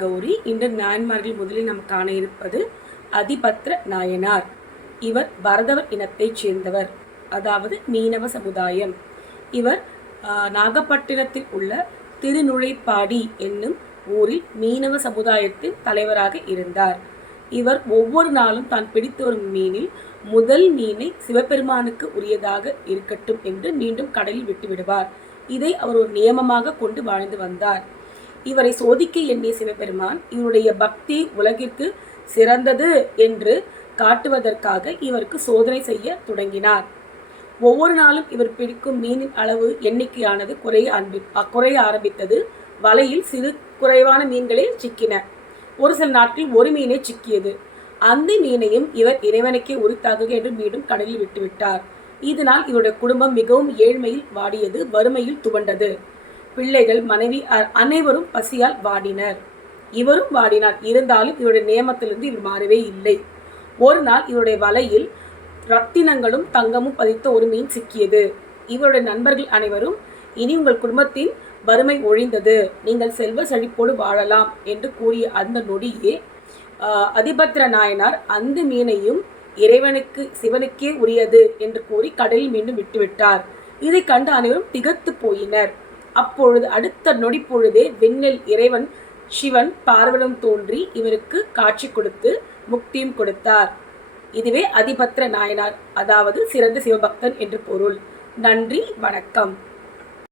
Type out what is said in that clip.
கௌரி. இன்று நாயன்மார்கள் முதலில் நாம் காண இருப்பது அதிபத்ர நாயனார். இவர் பரதவர் இனத்தைச் சேர்ந்தவர். அதாவது மீனவ சமுதாயம். இவர் ஆஹ், நாகப்பட்டினத்தில் உள்ள திருநுழைப்பாடி என்னும் ஊரில் மீனவ சமுதாயத்தின் தலைவராக இருந்தார். இவர் ஒவ்வொரு நாளும் தான் பிடித்து வரும் மீனில் முதல் மீனை சிவபெருமானுக்கு உரியதாக இருக்கட்டும் என்று மீண்டும் கடலில் விட்டுவிடுவார். இதை அவர் ஒரு நியமமாக கொண்டு வாழ்ந்து வந்தார். இவரை சோதிக்க எண்ணிய சிவபெருமான் இவருடைய பக்தி உலகிற்கு சிறந்தது என்று காட்டுவதற்காக இவருக்கு சோதனை செய்ய தொடங்கினார். ஒவ்வொரு நாளும் இவர் பிடிக்கும் மீனின் அளவு எண்ணிக்கையானது குறைய ஆரம்பி குறைய ஆரம்பித்தது. வலையில் சிறு குறைவான மீன்களே சிக்கின. ஒரு சில நாட்களில் ஒரு மீனே சிக்கியது. அந்த மீனையும் இவர் இறைவனுக்கே உரித்தாகுக என்று மீண்டும் கடலில் விட்டுவிட்டார். இதனால் இவருடைய குடும்பம் மிகவும் ஏழ்மையில் வாடியது வறுமையில் துவண்டது. பிள்ளைகள் மனைவி அ- அனைவரும் பசியால் வாடினர். இவரும் வாடினார். இருந்தாலும் இவருடைய நியமத்திலிருந்து இவர் மாறவே இல்லை. ஒரு நாள் இவருடைய வலையில் ரத்தினங்களும் தங்கமும் பதித்த ஒரு மீன் சிக்கியது. இவருடைய நண்பர்கள் அனைவரும் இனி உங்கள் குடும்பத்தின் வறுமை ஒழிந்தது. நீங்கள் செல்வ செழிப்போடு வாழலாம் என்று கூறிய அந்த நொடியே ஆஹ், அதிபத்ர நாயனார் அந்த மீனையும் இறைவனுக்கு சிவனுக்கே உரியது என்று கூறி கடலில் மீண்டும் விட்டுவிட்டார். இதை கண்டு அனைவரும் திகத்து போயினர். அப்பொழுது அடுத்த நொடி பொழுதே விண்ணில் இறைவன் சிவன் பார்வனும் தோன்றி இவருக்கு காட்சி கொடுத்து முக்தியும் கொடுத்தார். இதுவே அதிபத்ர நாயனார் அதாவது சிறந்த சிவபக்தன் என்று பொருள். நன்றி வணக்கம்.